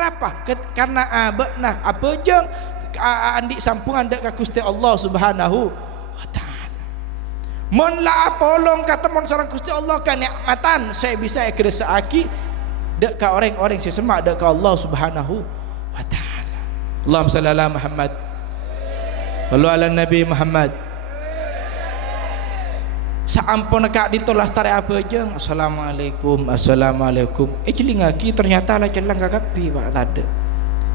Karapa? Karena abekna apa jeung andi sampungan dek ka Gusti Allah Subhanahu wa taala. Mon la apolong kata mon seorang Gusti Allah ka nikmatan saya bisa ekresaaki dek ka orang-orang saya semak dek ka Allah Subhanahu wa taala. Allahumma shalli ala Muhammad wa ala Nabi Muhammad. Saampun kak dito lastari apa jeung assalamualaikum celingaki ternyata lah celang kagapi pak tade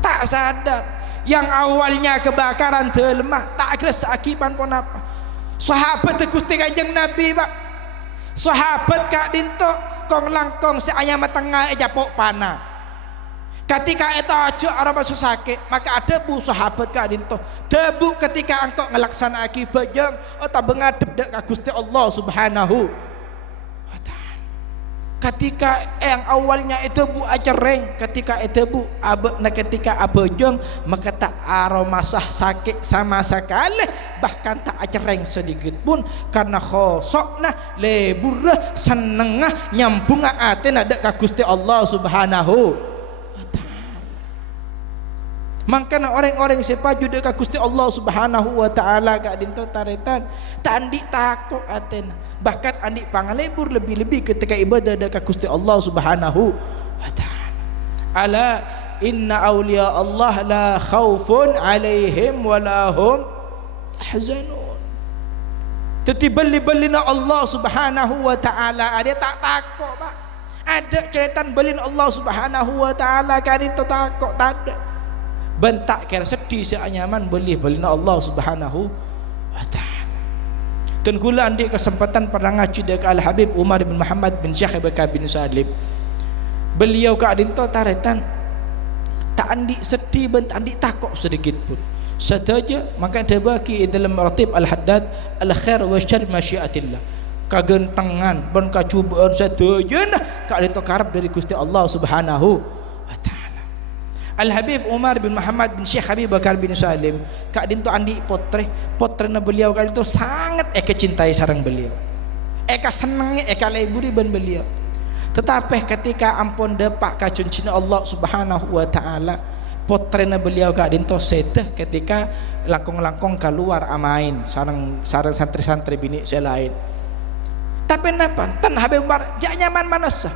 tak sadar yang awalnya kebakaran telemah tak kira sakipan pun apa sahabat Gusti Kanjeng Nabi pak sahabat kak dito kong langkong si ayam tengah japok panah ketika itu aja orang masuk sakit maka ada bu sahabat kak dinto debu ketika engkau ngelaksana akibat yang tak mengadep dek Gusti Allah Subhanahu wa taala ketika yang awalnya itu bu acereng ketika itu bu ketika abejong maka tak aroma sakit sama sekali bahkan tak acereng sedikit pun karena khosokna leburah senengah nyambunga atena dek Gusti Allah Subhanahu. Makanya orang-orang sepaju dekat Gusti Allah Subhanahu wa taala kak dinto taretan tandi takut atena bahkan andi pangalebur lebih-lebih ketika ibadah dekat Gusti Allah Subhanahu wa taala. Ala inna awliya Allah la khaufun alaihim wa lahum yahzanun. Teti beli-belina Allah Subhanahu wa taala ada tak takut pak. Ada ceretan belin Allah Subhanahu wa taala kak dinto takut tak ada. Bentak kira sedih si anyaman belina Allah Subhanahu wa taala. Dan kula andi kesempatan pernah ngaji dekat Al Habib Umar bin Muhammad bin Syekh Bakar bin Salim. Beliau ka dinto taretan tak andi sedih bentak andi takut sedikit pun. Saja maka dia bagi dalam ratib Al Haddad al khair wa syarr masyiatillah. Kagentengan ben kacubaan saja nah ka dinto karep dari Gusti Allah Subhanahu wa taala. Al Habib Umar bin Muhammad bin Syekh Habib Bakar bin Salim kak dinto andi potrena beliau kak dinto sangat eka cintai sarang beliau eka senengi eka leburi ban beliau tetapi ketika ampun depak kacun cina Allah Subhanahu wa taala potrena beliau kak dinto seteh ketika langkong-langkong keluar amain sarang santri-santri bini selain tapi napa tan Habib Umar jak nyaman manasa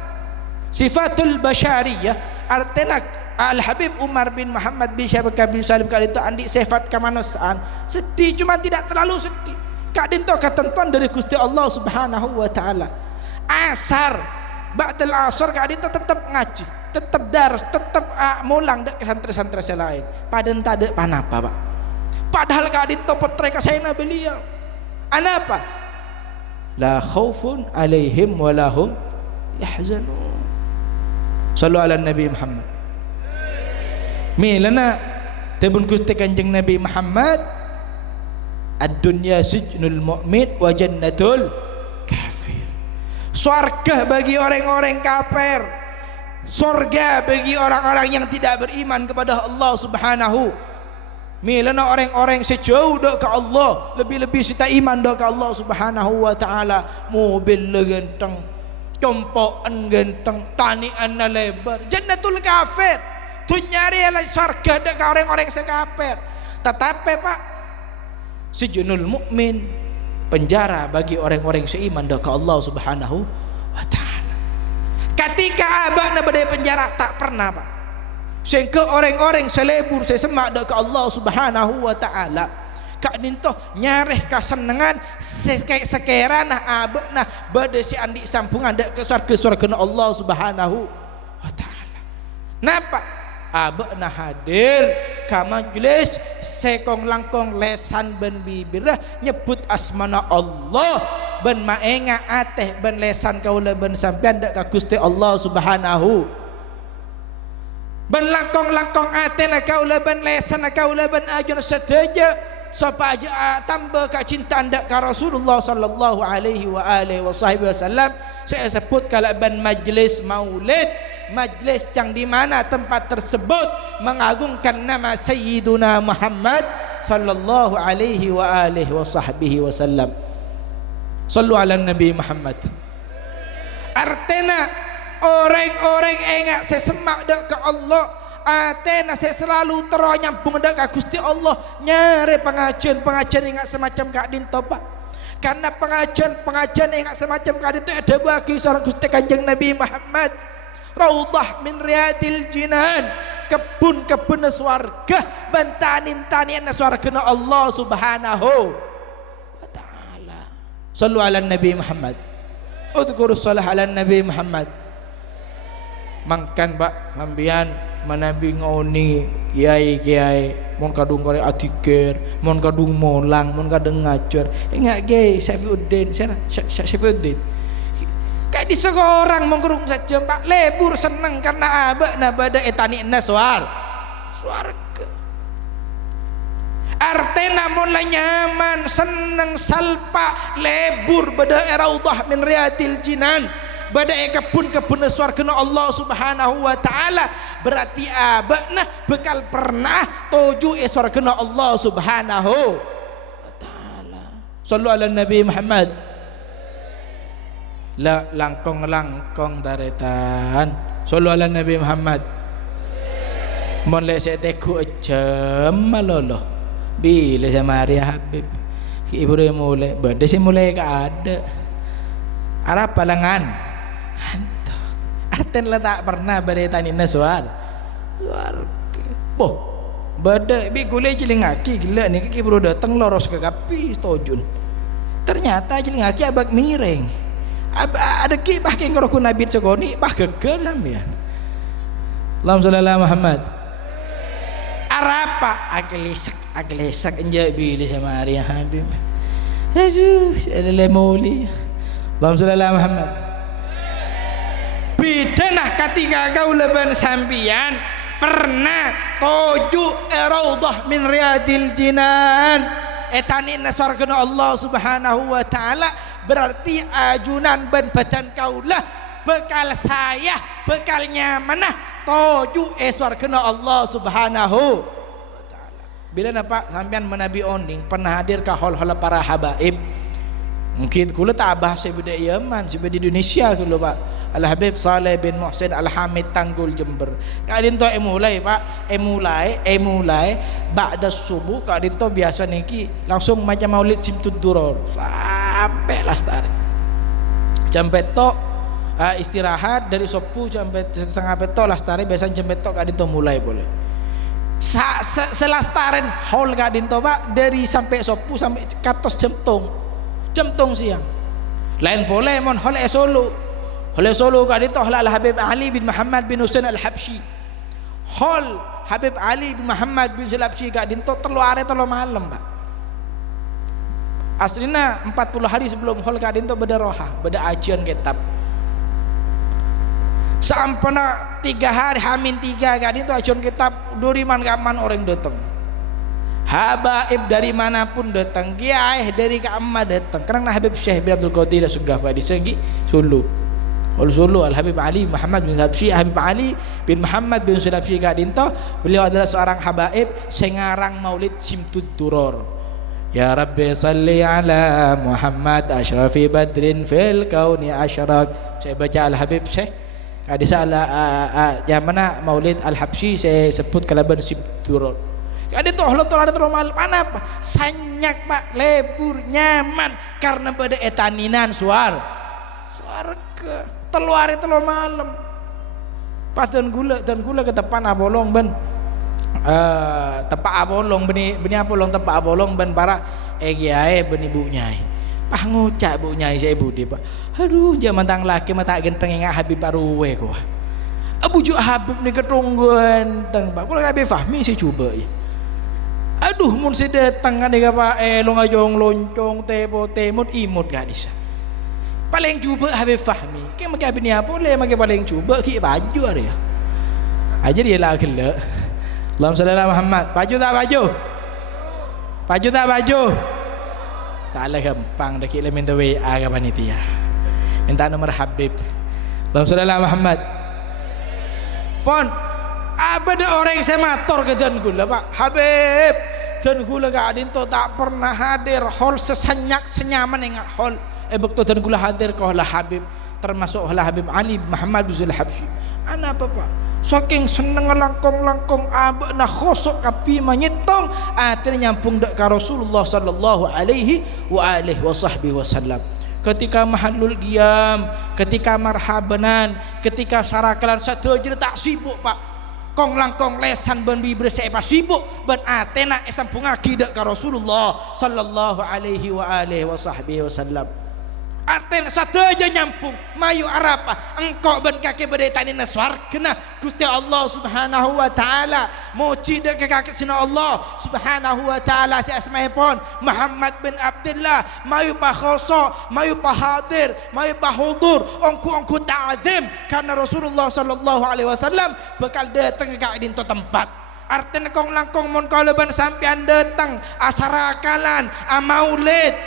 sifatul basyariyah artinya Al Habib Umar bin Muhammad bin Syekh Bakar bin Salim kali itu andi sifat kemanusiaan sedih cuma tidak terlalu sedih kak dinto ketentuan dari Gusti Allah Subhanahu wa taala asar ba'dal asar kak dinto tetap ngaji tetap daras tetap mulang dek santri-santri selain padahal tak ada panapa pak padahal kak dinto petre kasayna beliau anapa la khaufun alaihim walahum yahzanun sallu ala Nabi Muhammad. Milana tebun Gusti Kanjeng Nabi Muhammad ad-dunya sijnul mu'min wa jannatul kafir. Surga bagi orang-orang kafir, surga bagi orang-orang yang tidak beriman kepada Allah Subhanahu. Milana orang-orang sejauh dok ke Allah, lebih-lebih sita iman dok ke Allah Subhanahu wa taala, mobil genteng, compokan genteng, tanian lebar, jannatul kafir. Tu nyari ala surga dek orang-orang sekafir. Tetapi pak sijnul mukmin penjara bagi orang-orang seiman dek Allah Subhanahu wa taala. Ketika abahna badai penjara tak pernah pak. Sehingga orang-orang selebur sesemak dek Allah Subhanahu wa taala. Kak nintoh nyareh kasenengan sekerana abahna badai si andi sampungan dek ke surga Allah Subhanahu wa taala. Napa? Abekna hadir ka majlis sekong langkong lesan ben bibirah nyebut asmana Allah ben maenga ateh ben lesan kaula ben sampean dak ka Gusti Allah Subhanahu ben langkong-langkong ateh kaula ben lesan kaula ben ajun sedaja sapa aja tambah ka cinta ndak ka Rasulullah sallallahu alaihi wa alihi wasallam saya sebut kalau ben majlis maulid majlis yang di mana tempat tersebut mengagungkan nama Sayyiduna Muhammad sallallahu alaihi wa alihi wasallam. Sallu ala Nabi Muhammad. Artinya orang-orang enggak sesemak ke Allah Atena saya selalu teronyambung dekat Gusti Allah nyari pengajian ingat semacam kak dinto pak. Karena pengajian ingat semacam kak dinto ada bagi seorang Gusti Kanjeng Nabi Muhammad. Raudhah min riyadil jinan, kebun-kebun swarga, bantanin-tanian swarga Allah Subhanahu wa taala. Shallu ala Nabi Muhammad. Udhkuru shalah ala Nabi Muhammad. Mangkan pak ambian manabi ngoni kiai mon kadung kore atiker mon kadung molang mon kadung ngajar ingat ge Syafiuddin Syafiuddin kayak di seorang mengkurung saja pak lebur seneng karena abak nabada etani naswar swarga artena mon la nyaman seneng salpa lebur bada raudhah min riyadil jinan bada kebun-kebun swarga Allah Subhanahu wa taala. Berarti abakna bekal pernah tuju swarga Allah Subhanahu wa taala. Sallu ala Nabi Muhammad. La langkong taretan. Sallu ala Nabi Muhammad. Mon le seteku jam malolo. Bila sama Maria Habib. Ibu dia mulai, bade sih mulai ada. Arab palangan. Arten lah tak pernah badai nasual. Boh, badai bi gule cilingaki gila nih kiki baru datang loros ke kapi tojun. Ternyata cilingaki abak miring. Ada ki bah ke ngerokok Nabi Cogoni bah gegel sampean. Allahumma shalli ala Muhammad. Arapa aglesak enjak bila sama Maria Habib. Aduh, saya lemoli. Allahumma shalli ala Muhammad. Bidanah ketika kau leban sampian pernah tuju raudhah min riyadil jinan etanin swarga Allah Subhanahu wa taala berarti ajunan ban badan kaulah bekal saya bekal nyamanah tuju swarga Allah Subhanahu wa taala. Bila napa sampean menabi onding pernah hadir ka hol-hol para habaib mungkin kula tak bahasa budaya Yaman sebab di Indonesia kula pak Al-Habib Saleh bin Muhsin Al-Hamid Tanggul Jember. Kadin to mulai pak, mulai ba'da subuh kadin to biasa niki langsung macam maulid simtud duror sampai lastari. Sampai to istirahat dari sopu sampai setengah peto lastari biasa sampai to kadin to mulai boleh. Selastaren hol kadin to pak dari sampai sopu sampai katos jemtong siang. Lain boleh mon hol Solo. Oleh Solo kali itu Al Habib Ali bin Muhammad bin Husain Al Habsyi. Hol Habib Ali bin Muhammad bin Habsyi kali itu telu are telu malam, Pak. Aslinya 40 hari sebelum hol kali itu beda roha, beda ajian kitab. Sampena 3 hari Hamin 3 kali itu ajian kitab duriman kaman orang datang. Habaib dari manapun datang, kiai dari Kamma datang. Karena Habib Syekh bin Abdul Qadir Sugafa di Segi Solo. Solo Al Habib Ali Muhammad bin Habsyi Habib Ali bin Muhammad bin Habsyi kadinto beliau adalah seorang habaib sengarang maulid simtud duror. Ya Rabbi salli ala Muhammad asyrafi badrin fil kauni asyrak. Saya baca Al Habib Syekh kadisa yang mana maulid Al Habsyi saya sebut kalaban simtud duror. Kadinto Allah ada terlalu mana apa sanyak pak lebur nyaman karena pada etaninan suarga telu hari telu malam pas dan gula ke depan abolong ben tepak abolong beni abolong tepak abolong ben para giae beni bu nyai pah ngucak bu nyai saya budi pak aduh zaman tang laki mata genteng ingat Habib Arwe kok abu ju Habib ni ketungguan tang pak kalau Nabi Fahmi saya coba ya aduh mun si datang kan dia pak lo ngajong loncong tepo temut imut gadis paling coba Habib Fahmi kayak magi abini apa le magi paling coba ki baju ada ya aja dia lah gila. Allahumma shalli ala Muhammad. Baju tak baju tak lah gampang dah kita minta WA ke panitia minta nomor Habib. Allahumma shalli ala Muhammad. Pon ada orang yang semator ke jan gula pak Habib jan gula ke adin tu tak pernah hadir hol senyaman ingat hol bekto dan gula hadir kau lah Habib termasuk lah Habib Ali Muhammad bin Habsyi. Anak apa pak saking seneng langkong-langkong abana khosok kapi manyetong akhirnya nyampung dak ka Rasulullah sallallahu alaihi wasallam. Ketika mahallul qiyam, ketika marhabanan, ketika sarakalan satu aja tak sibuk pak. Kong langkong lesan ben bibir saya pas sibuk ben atena sampung akidah ka Rasulullah sallallahu alaihi wasallam. Arten satu aja nyampung mayu arapa engkau ben kaki bedai tani naswar kena Gusti Allah subhanahu wa ta'ala moci dek kaki sina Allah subhanahu wa ta'ala si asmaipun Muhammad bin Abdullah mayu pakhoso mayu pahadir mayu pahudur ongku ta'azim karena Rasulullah sallallahu alaihi wasallam bakal datang ke dinto tempat. Arten kong langkong mon kalaban sampean datang asarakalan amaulid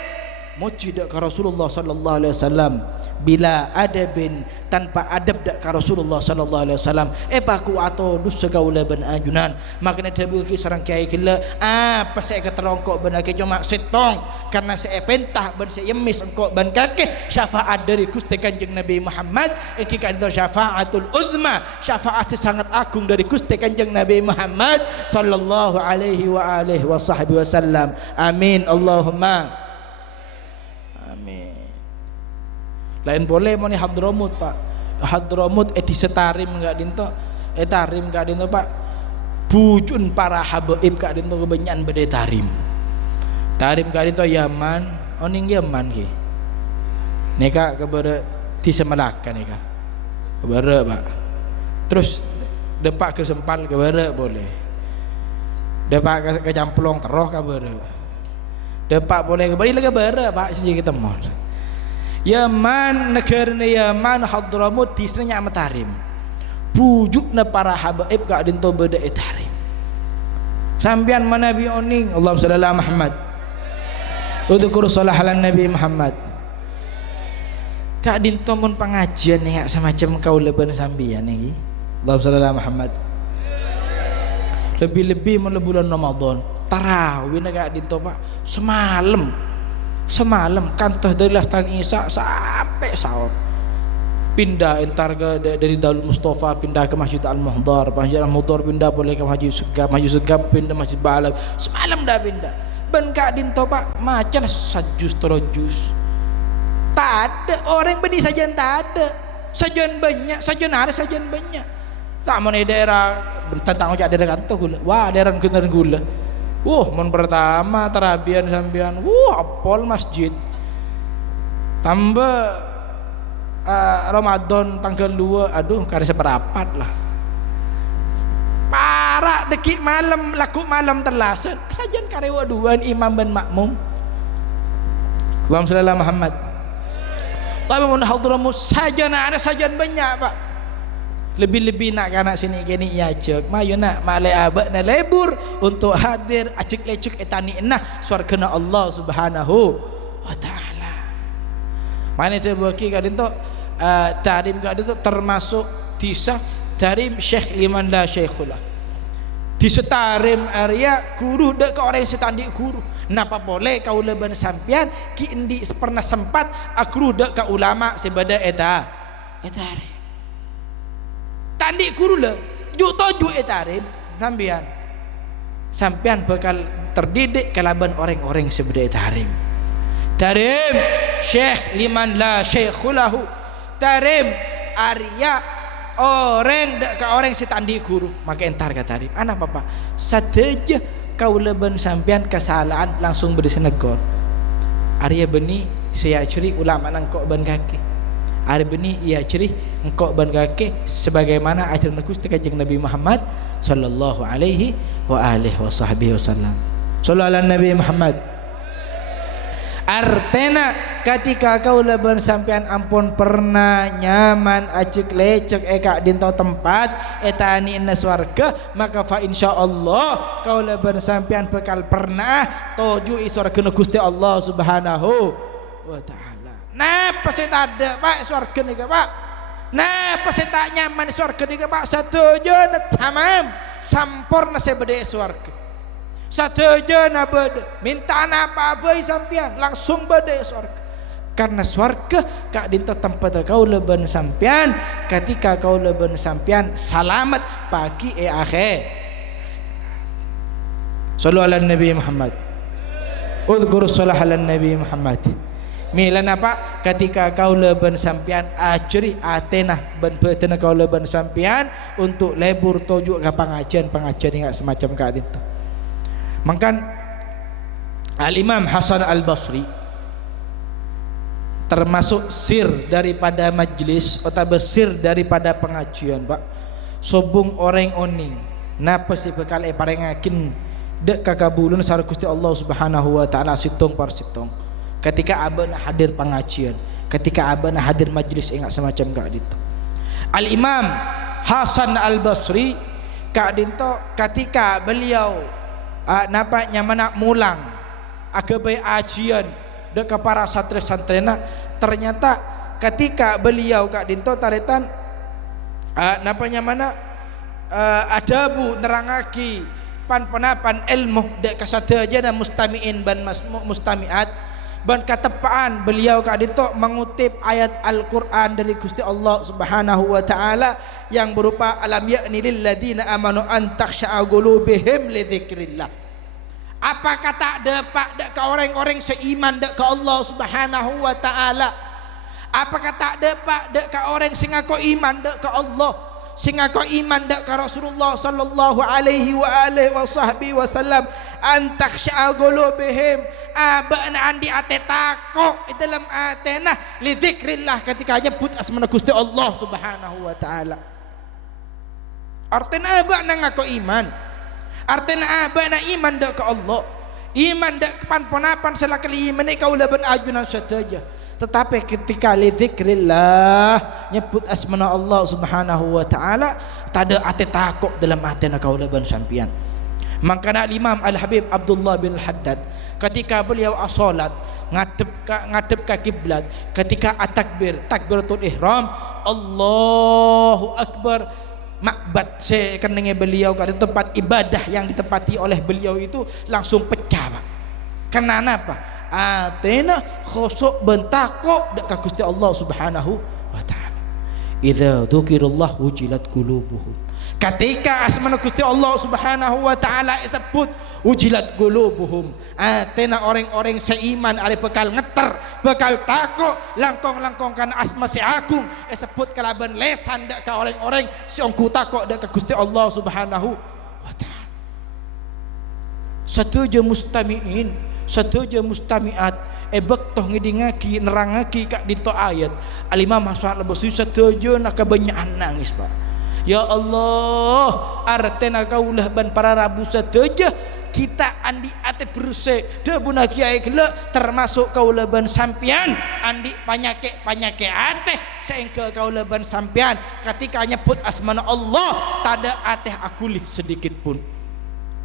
moci dak ka Rasulullah sallallahu alaihi wasallam bila adabin tanpa adab dak ka Rasulullah sallallahu alaihi wasallam paku atau dus segala ben ajunan makna tabu ki sareng kiai kila apa saya keterongkok ben ke cuma setong karena saya pentah ben saya yemis engkau ben kake syafaat dari Gusti Kanjeng Nabi Muhammad iki kan syafaatul uzma syafaat sangat agung dari Gusti Kanjeng Nabi Muhammad sallallahu alaihi wasallam. Amin Allahumma lain boleh mau ni Hadramut pak Hadramut disetarim enggak dinto tarim enggak dinto pak bujun para habaib enggak dinto kebanyakan bede tarim enggak dinto Yaman oning Yaman ki neka kepada disemelakan neka kepada pak terus depak ke sempal kepada boleh depak ke jamplong teroh kepada depak boleh kembali lagi kepada pak sejak kita mau Yaman negara Yaman Hadramut tisnya matarim bujukna para habaib gak dinto beda tarim sambian manabi oning Allahumma shalli ala Muhammad udzukur shalah ala Nabi Muhammad gak dinto mun pengajian ya semacam kau leban sambian iki Allahumma shalli ala Muhammad lebih-lebih mun bulan Ramadan tarawih gak dinto pak semalam kantor dari Lastan Isa sampai sahur pindah entar dari Darul Mustafa pindah ke Masjid Al-Muhdar pindah boleh ke Masjid Segap pindah Masjid Ba'alam semalam dah pindah ben gak dinto pak macan sajus terojus tak ada orang beni sajian tak ada sajian banyak tak mau di daerah tentang ojak daerah kantor gula wah daerah kendaraan gula mon pertama terabian sambian apol masjid tambah Ramadan tanggal 2 aduh kari seperapat lah parah dekik malam laku malam terlasan sajian karewa duan imam dan makmum Allahumma shalli ala Muhammad tapi mun Hadramut sajian ada sajian banyak pak lebih-lebih nak kanak sini kini ya cek mayu nak malai abak na lebur untuk hadir acik lecuk etani nah swargana Allah subhanahu wa ta'ala mana tu baki kadin tu tarim kadin tu termasuk disah tarim Syekh liman la syekhullah disetarim area guru dek ke orang setandi guru napa boleh kau leban sampian ki indi pernah sempat akru dek ke ulama sebada eta tandi guru le juk toju etarim sampian bakal terdidik kalaban orang-orang sebeda etarim tarim Syekh liman la syeikhulahu tarim Arya orang ke orang setandi guru maka entar kata tarim anak papa sateja kau leban sampian kesalahan langsung bersenegor Arya beni saya curi ulama nangkok ban kaki Arya beni ia curi engkau ban kaki sebagaimana ajaran Gusti Kanjeng Nabi Muhammad sallallahu alaihi wasallam. Sallallahu ala Nabi Muhammad. Artena ketika kau leban sampean ampun pernah nyaman acik lecek eka dinto tempat etani inna swarga maka fa insyaallah kau leban sampean bekal pernah toju iswarga Gusti Allah subhanahu wa ta'ala. Nah pasti ada pak swarga nih pak. Nah pasti tak nyaman swarga nih pak setuju tamam sampurna sebede swarga setuju na bede minta apa sampian langsung bede swarga karena swarga kak dinto tempat kau leben sampian ketika kau leben sampian selamat pagi akhir. Sallu ala Nabi Muhammad. Udhkuru salah ala Nabi Muhammad. Milan apa ketika kau leben sampian ajri atenah ben betena kau leben sampian untuk lebur tojuk ke pengajian ingat semacam kak dinto. Mangkan Al-Imam Hasan Al-Basri termasuk sir daripada majlis atau bersir daripada pengajian pak sobung orang oning napa si bekal parengakin dek kakabulun sar Gusti Allah Subhanahu wa taala situng par situng ketika abana hadir pengajian, ketika abana hadir majlis ingat semacam kak dinto. Al-Imam Hasan Al-Basri kak dinto ketika beliau nampaknya mana mulang akabai ajian dek para santri-santrina, ternyata ketika beliau kak dinto taretan nampaknya mana adabu nerangaki pan penapan ilmu dek kasadaja dan mustamiin ban mustamiat ban katepaan beliau kak dinto mengutip ayat Al-Quran dari Gusti Allah Subhanahu wa taala yang berupa alam ya'ni lil ladzina amanu an takhsha'a qulubihim li dzikrillah. Apakah tak dapat dek ke orang-orang seiman dek ke Allah Subhanahu wa taala? Apakah tak dapat dek ke orang sing aku iman dek ke Allah, sing aku iman dek ke Rasulullah sallallahu alaihi wa alihi wasallam an takhsha'a qulubihim abana andi ate takok dalam atena li dzikrillah ketika nyebut asma Gusti Allah Subhanahu wa taala. Artinya apa nang aku iman? Artinya apa na iman dak ke Allah, iman dak pan ponapan selakali iman kau laban ajunan saja. Tetapi ketika li dzikrillah nyebut asma Allah Subhanahu wa taala tak ada ate takok dalam atena kau laban sampian. Makanya Imam Al-Habib Abdullah bin Haddad ketika beliau as-salat ngadep ke kiblat ketika at-takbir takbiratul ihram Allahu akbar makbat sekenenge beliau ke tempat ibadah yang ditempati oleh beliau itu langsung pecah pak. Kenapa apa? Atena khusuk bentakok dekat Gusti Allah Subhanahu wa taala. Idza dzukirallah wujilat qulubuhum. Ketika asma Gusti Allah Subhanahu wa taala disebut ujilat qulubuhum, atena orang-orang seiman ada bekal ngeter, bekal takut langkong-langkongkan asma si agung disebut kalaban lesan dak ka orang-orang siongku takut dak ka Gusti Allah Subhanahu wa taala. Satuja mustamiin, satuja mustamiat bektoh ngidingaki nerangaki kak dito ayat Al-Imam Hasan Al-Basri satuja nak kebanyakan nangis pak. Ya Allah, artena kaulah ban para rabu sateja kita andi ate beruse debuna kiai gelek termasuk kaulah ban sampian andi panyake ate sehingga kaulah ban sampian ketika nyebut asmana Allah tada ate akulih sedikit pun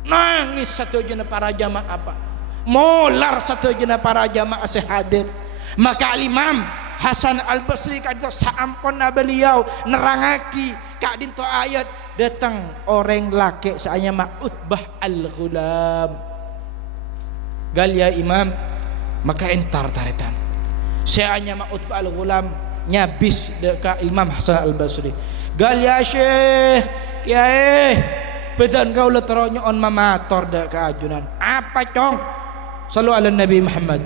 nangis sateja para jamaah apa molar sateja para jamaah sehadir. Maka Imam Hasan Al-Basri kata saampun beliau nerangaki kak dinto ayat datang orang laki saya mak Utbah Al-Ghulam gal ya imam maka entar taretan saya mak Utbah Al-Ghulam nyabis dekat Imam Hasan Al-Basri gal ya syekh kiai bedan kau leteronyo on mamator dekat ajunan apa cong sallu ala Nabi Muhammad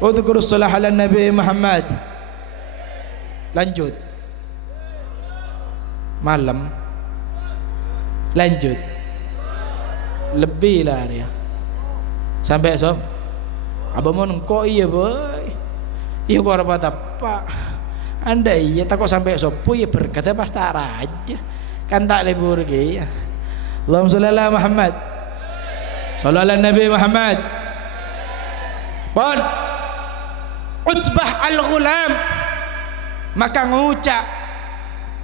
udhkuru salah ala Nabi Muhammad. Lanjut malam lanjut lebih lah dia sampai esok abang mau nengko iya boy iya kok apa pak anda iya tak kok sampai esok pu ya berkata pasti aja kan tak libur ya. Allahumma sholli ala Muhammad sallallahu ala Nabi Muhammad. Pon Utbah Al-Ghulam maka ngucap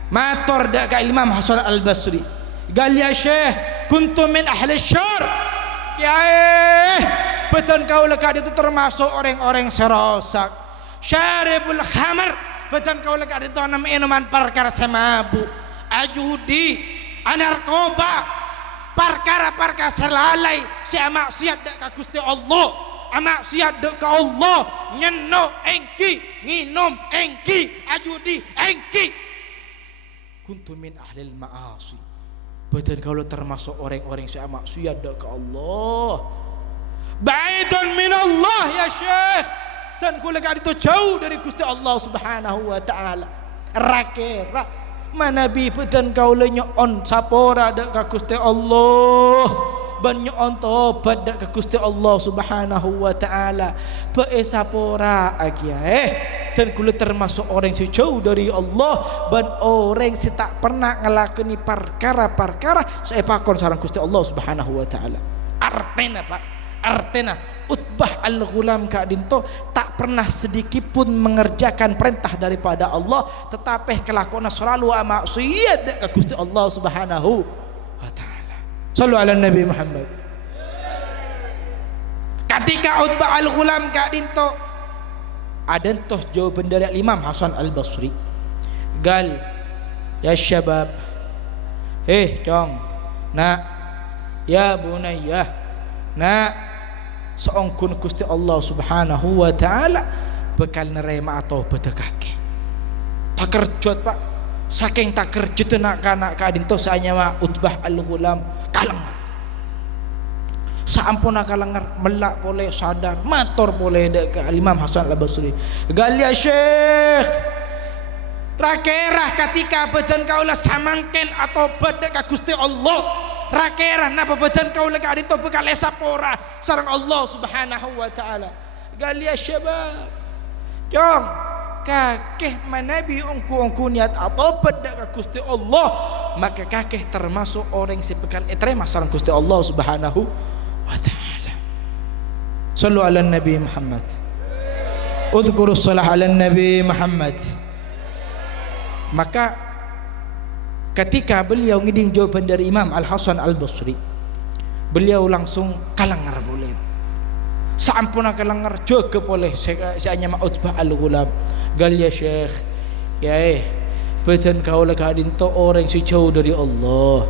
matur dak ka Imam Hasan Al-Basri gal ya syekh kuntu min ahli syar kiai betul kau lekat itu termasuk orang-orang serosak syaribul khamar betul kau lekat itu minuman perkara semabu ajudi anarkoba perkara-perkara selalai sia maksiat dak ka Gusti Allah maksiat dek ka Allah, nyeno engki, nginum engki, ajudi engki. Kuntu min ahlil ma'asi. Betul kalau termasuk orang-orang yang maksiat dek ka Allah. Ba'idun min Allah ya Syekh. Dan kula ka itu jauh dari Gusti Allah Subhanahu wa taala. Rakera manabi betul kau nyon sapora dek ka Gusti Allah. Banyak tobat dak ke Gusti Allah Subhanahu wa taala pe sapora agia dan kula termasuk orang yang jauh dari Allah ban orang yang tak pernah ngelakoni perkara-perkara saya pakon sareng Gusti Allah Subhanahu wa taala. Artena Pak, artena Utbah al-Ghulam Kak Dinto tak pernah sedikit pun mengerjakan perintah daripada Allah, tetapi kelakuan selalu maksiat dak ke Gusti Allah Subhanahu wa taala. Sallu ala Nabi Muhammad. Ketika Utbah al-Ghulam Kak Dinto ada toh jawaban dari Imam Hasan al-Basri. Gal ya syabab, cong, nak, ya bunayya, nak, seongkun Gusti Allah Subhanahu wa taala bekal nerima atau betekake. Tak kerjot Pak, saking tak kerjot nak Kak Dinto saanya Utbah al-Ghulam kalangan sampuna kalangan melak boleh sadar mator boleh dek Imam Hasan al-Basri galia Syekh rakerah ketika badan kaulah samangken atau badek ka Gusti Allah rakerah napa badan kaulah ka adito bekal sapora sareng Allah Subhanahu wa taala galia syabab jong kakeh manabi ongku niat atau badek ka Gusti Allah maka kakeh termasuk orang yang bekal etrema sareng Gusti Allah Subhanahu wa taala. Sallu ala Nabi Muhammad. Udhkuru shalah ala Nabi Muhammad. Maka ketika beliau ngiding jawaban dari Imam Al-Hasan Al-Basri, beliau langsung kalangar boleh. Sampuna kalangar jaga boleh saya hanya Utbah al-Ghulam. Gal ya Syekh, ya betul kau lagi dinto orang si jauh dari Allah,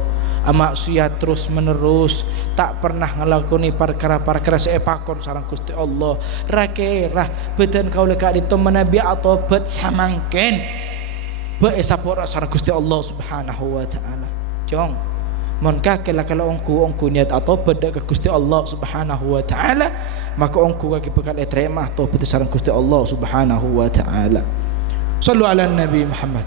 maksiat terus menerus, tak pernah ngelakoni perkara-perkara seepakon sareng Gusti Allah. Rakerah betul kau lagi dinto menabi atau bet samangken, be sapora sareng Gusti Allah Subhanahu wa taala. Jong, mon kakek kalau ongku niat atau beda ke Gusti Allah Subhanahu wa taala, maka ongku kaki bekal etremah atau bet sareng Gusti Allah Subhanahu wa taala. Sallu ala Nabi Muhammad.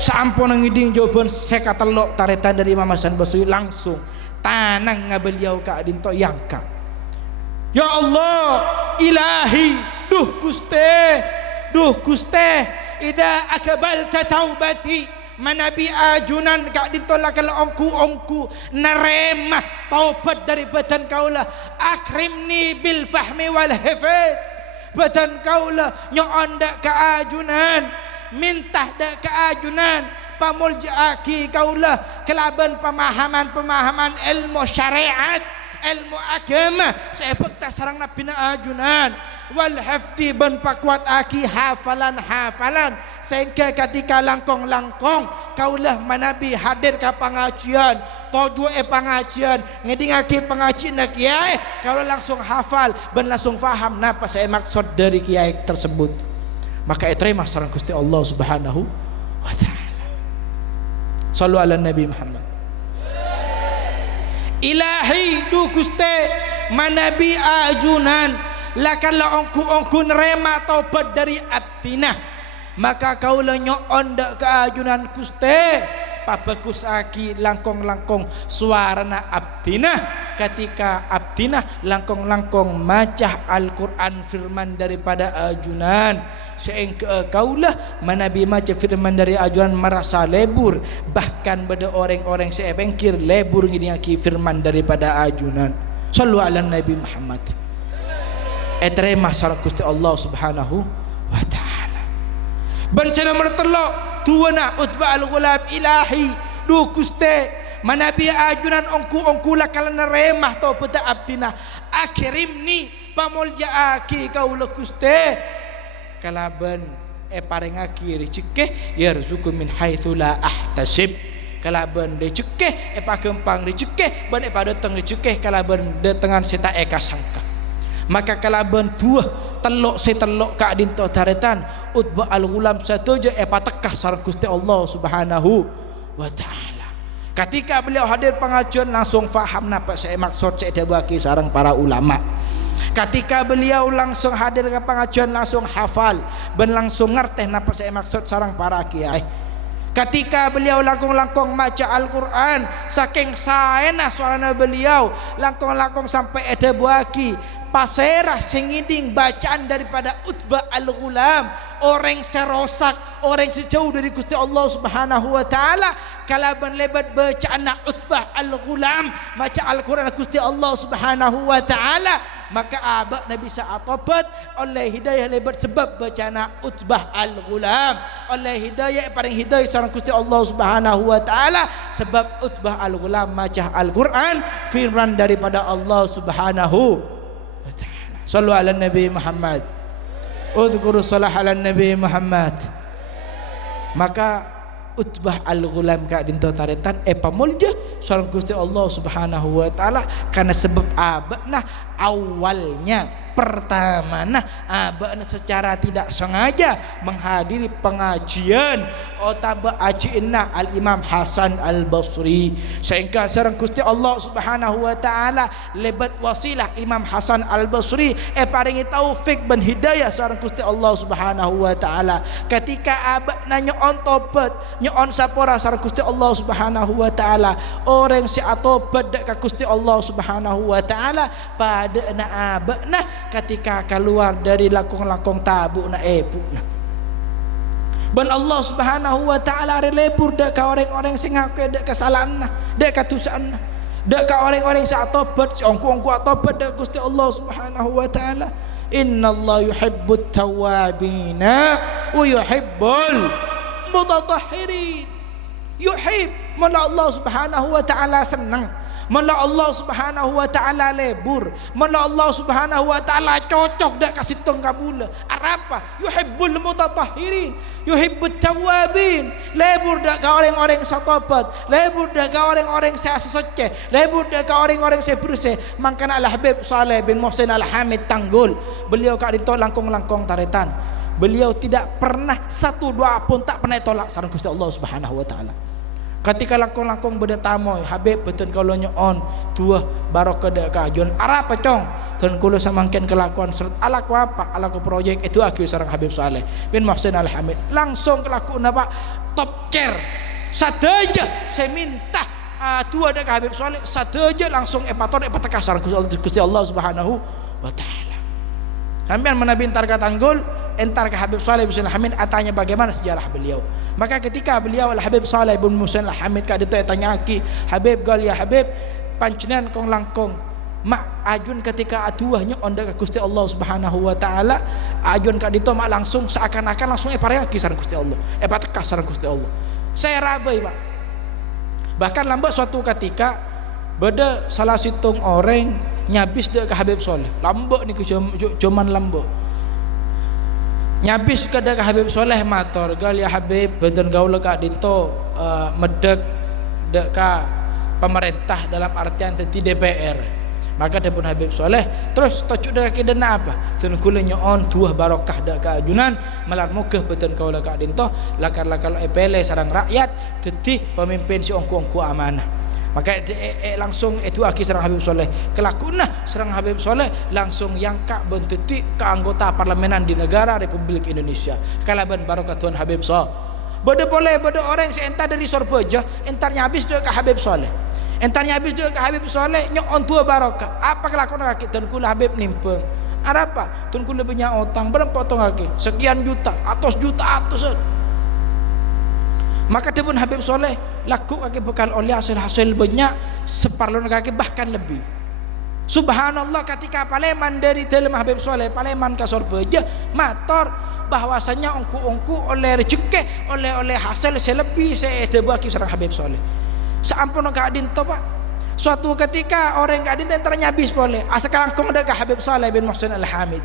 Sampun ngiding jawaban sekatelok taretan dari Imam Hasan Basri langsung tanang ngabeliau Kak Dinto yangka. Ya Allah, ilahi, duh Guste, ida akabalta taubati manabi ajunan Kak Dinto lakal ongku naremah taubat dari badan kaulah akrimni bil fahmi wal hifad badan kaulah nyoon dak keajunan mintah dak keajunan pamuljaaki kaulah kelaban pemahaman ilmu syariat ilmu agama sebab tak sarang nabi na ajunan wal hafti ban pakuat aki hafalan sehingga ketika langkong kaulah manabi hadir ke pengajian toju pengajian ngedingaki pengajian nak kiai kaulah langsung hafal ban langsung faham napa saya maksud dari kiai tersebut maka etrema sareng Gusti Allah Subhanahu wa taala. Sallu ala Nabi Muhammad. Ilahi du Guste manabi ajunan lakala ongku nerema taubat dari abdina maka kaulah nyoon dak keajunan Guste pabagus aki langkong suarana abdina ketika abdina langkong macah Al-Quran firman daripada ajunan sehingga kaulah manabi maca firman dari ajunan merasa lebur bahkan pada orang-orang seepengkir lebur gini aki firman daripada ajunan. Sallu ala Nabi Muhammad. Etrema sareng Gusti Allah Subhanahu wa taala. Ban nomor 3 tuana Utbah al-Ghulam ilahi du Gusti manabi ajunan ongku lakal neremah to peta abdina akrimni pamuljaaki kaula Gusti kalaban parengaki rezeki yarzuqu min haitsu la ahtasib kalaban rezeki pakempang rezeki ban datang rezeki kalaban datengan sita eka sangka Maka kalaban tuah telok setelok ka dinto taretan Utbah al-Ghulam satu je patekah sareng Gusti Allah Subhanahu wa taala. Ketika beliau hadir pengajian langsung faham napa saya maksud saya dah bagi sareng para ulama. Ketika beliau langsung hadir ke pengajian langsung hafal ben langsung ngerteh napa saya maksud sareng para kiai. Ketika beliau langkung-langkung maca Al-Quran saking saena suarana beliau langkung-langkung sampai ada buaki paserah sengiding bacaan daripada Utbah al-Ghulam, orang serosak, orang sejauh dari Gusti Allah Subhanahu wa taala. Kalaban lebat bacaan Utbah al-Ghulam maca Al-Quran Gusti Allah Subhanahu wa taala, maka abak Nabi sa'atobat oleh hidayah lebat sebab bacaan Utbah al-Ghulam, oleh hidayah paling hidayah sareng Gusti Allah Subhanahu wa taala sebab Utbah al-Ghulam maca Al-Quran firman daripada Allah Subhanahu wa taala. Sallu ala Nabi Muhammad, udhkuru salah ala Nabi Muhammad. Maka Utbah al-Ghulam ka dinto taretan pamulja sareng Gusti Allah Subhanahu wa taala karena sebab abakna awalnya pertama abakna secara tidak sengaja menghadiri pengajian otaba ajiinna al-Imam Hasan al-Basri sehingga sareng Gusti Allah Subhanahu wa taala lebat wasilah Imam Hasan al-Basri paringi taufik ben hidayah sareng Gusti Allah Subhanahu wa taala ketika abakna nyoon tobat nyoon sapora sareng Gusti Allah Subhanahu wa taala orang si atobat dak ka Gusti Allah Subhanahu wa taala pada abakna ketika keluar dari lakong-lakong tabukna epukna ban Allah Subhanahu wa taala relebur dak ka orang-orang sing ngaku dak kesalahanna dak katusanna dak ka orang-orang sing atobat si ongku-ongku atobat dak Gusti Allah Subhanahu wa taala. Innallaha yuhibbut tawwabina wa yuhibbul mutatahhirin. Yuhib mala Allah Subhanahu wa taala senang, mala Allah Subhanahu wa taala lebur, mala Allah Subhanahu wa taala cocok dak kasih tong kabula. Arapa? Yuhibbul mutatahhirin, yuhibbut tawwabin. Lebur dak ka orang-orang satobat, lebur dak ka orang-orang sesoceh, lebur dak ka orang-orang sebersih. Mangkana Al Habib Saleh bin Muhsin Al Hamid Tanggul, beliau ka dito langkong-langkong taretan. Beliau tidak pernah satu doa pun tak pernah tolak sareng Gusti Allah Subhanahu wa taala. Ketika langkong-langkong beda tamoy Habib betul kalau nyoon tuah barokah dak kajuan arapa cong dan kulo samangken kelakuan seret alaku apa alaku proyek itu aku sareng Habib Saleh bin Muhsin Al Hamid langsung kelakuan apa top chair sadeja saya minta tua dak Habib Saleh sadeja langsung epator epateka sareng Gusti Allah Subhanahu wa taala. Sampean menabintar ka Tanggul entar ke Habib Saleh bin Hamid atanya bagaimana sejarah beliau. Maka ketika beliau Al Habib Saleh bin Muhsin Al Hamid ka ditu tanya ki Habib gal ya Habib pancenan kong langkong mak ajun ketika atuahnya onda ka Gusti Allah Subhanahu wa taala ajun ka ditu mak langsung seakan-akan langsung pareaki sareng Gusti Allah patekas sareng Gusti Allah. Saya rabai Pak. Bahkan lambat suatu ketika beda salah situng orang nyabis dia ke Habib Saleh lambat ni cuman lambat nyabis kada ka Habib Saleh mator gal ya Habib beden gaul ka dinto medek dek ka pemerintah dalam artian tadi DPR. Maka depun Habib Saleh terus tocuk dak ka dena apa sen kula nyoon tuah barokah dak ka ajunan melar mugah beden gaul ka dinto lakar-lakar epele sareng rakyat tadi pemimpin si ongku-ongku amanah. Maka langsung itu aki serang Habib Saleh kelakunah serang Habib Saleh langsung yangka bentuti ke anggota parlemenan di negara Republik Indonesia kalaban barokah Tuhan Habib Saleh. Bodoh boleh bodoh orang seentah dari Sorboja entarnya habis dia ke Habib Saleh entarnya habis dia ke Habib Saleh nyoon tua barokah apa kelakuan kaki dan kula Habib nimpeng apa tuan kula punya otang berapa potong kaki sekian juta atas juta atas. Maka depun Habib Saleh laku kaki bekal oleh hasil-hasil banyak separlon kaki bahkan lebih. Subhanallah ketika Paleman dari dalam Habib Saleh Paleman ke Sorboja mator bahwasanya ongku-ongku oleh rezeki oleh hasil selebih saya debaki sareng Habib Saleh. Sampun kadin to Pak. Suatu ketika orang kadin entar nyabis boleh. Asekarang kong ada ke Habib Saleh bin Muhsin Al Hamid.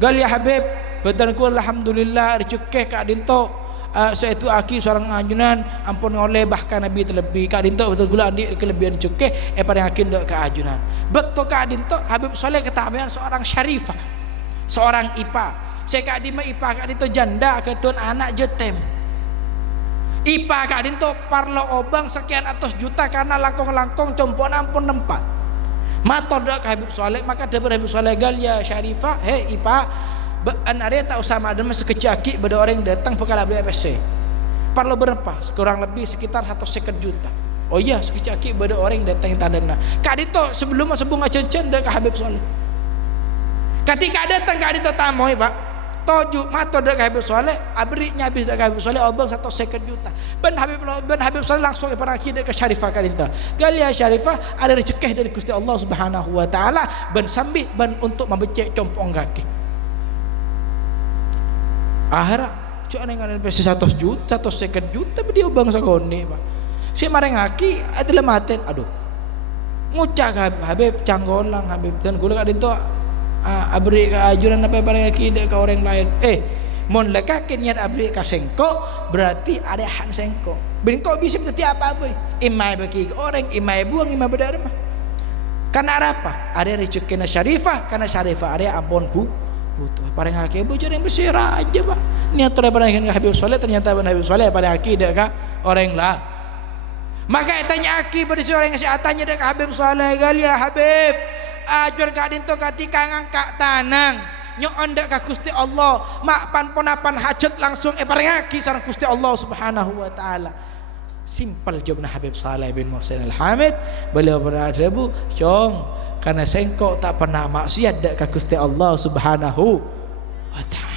Gal ya Habib badanku alhamdulillah rezeki kadin to saya itu aki seorang ajunan ampun oleh bahkan Nabi terlebih kak dinto betul gula andi kelebihan cukeh pada yakin dok ke ajunan betul kak dinto Habib Soleh ketahanan seorang syarifah seorang ipa saya kak dima ipa kak dinto janda ketun anak jetem ipa kak dinto parlo obang sekian atas juta karena langkong-langkong compon ampun nempat mator dok ke Habib Soleh maka daripada Habib Soleh gal ya syarifah hei ipa an area tak usah madem sekecaki pada orang yang datang bekal beli FSC perlu berapa kurang lebih sekitar 150 juta oh iya sekecaki pada orang yang datang yang tandana kak dito sebelum sebung acen-cen dah ke Habib Soleh ketika datang kak dito tamoy pak toju mato dah ke Habib Soleh abri nyabis dah ke Habib Soleh obang 150 juta ben Habib Soleh langsung pada akhirnya ke Syarifah kak dito galia Syarifah ada rezeki dari Gusti Allah Subhanahu wa taala ben sambil ben untuk membecek compong kaki akhirnya cok nengan pesi 100 juta 150 juta dia bang sagoni pak si mareng haki adalah maten aduh ngucak Habib canggolang Habib dan gula kadin to abri ka ajuran apa bareng haki dek ka orang lain mon lekakin niat abri ka sengko berarti ada han sengko ben kok bisa berarti apa boy imai bagi orang imai buang imai berdarma karena apa ada rezeki na syarifah karena syarifah ada ampun bu butuh pareng haki bujur yang besar aja pak niat terhadap Habib Soleh ternyata Habib Soleh pada haki dek ka orang lah maka tanya haki pada orang yang tanya dek Habib Soleh gal ya Habib ajar ka dinto ketika ngangkat tanang nyon dek ka Gusti Allah mak pan-ponapan hajat langsung pareng haki sareng Gusti Allah Subhanahu wa taala simpel jawabna Habib Soleh bin Muhsin Al-Hamid beliau berada bu cong karena sengkok tak pernah maksiat dak ka Gusti Allah Subhanahu wa taala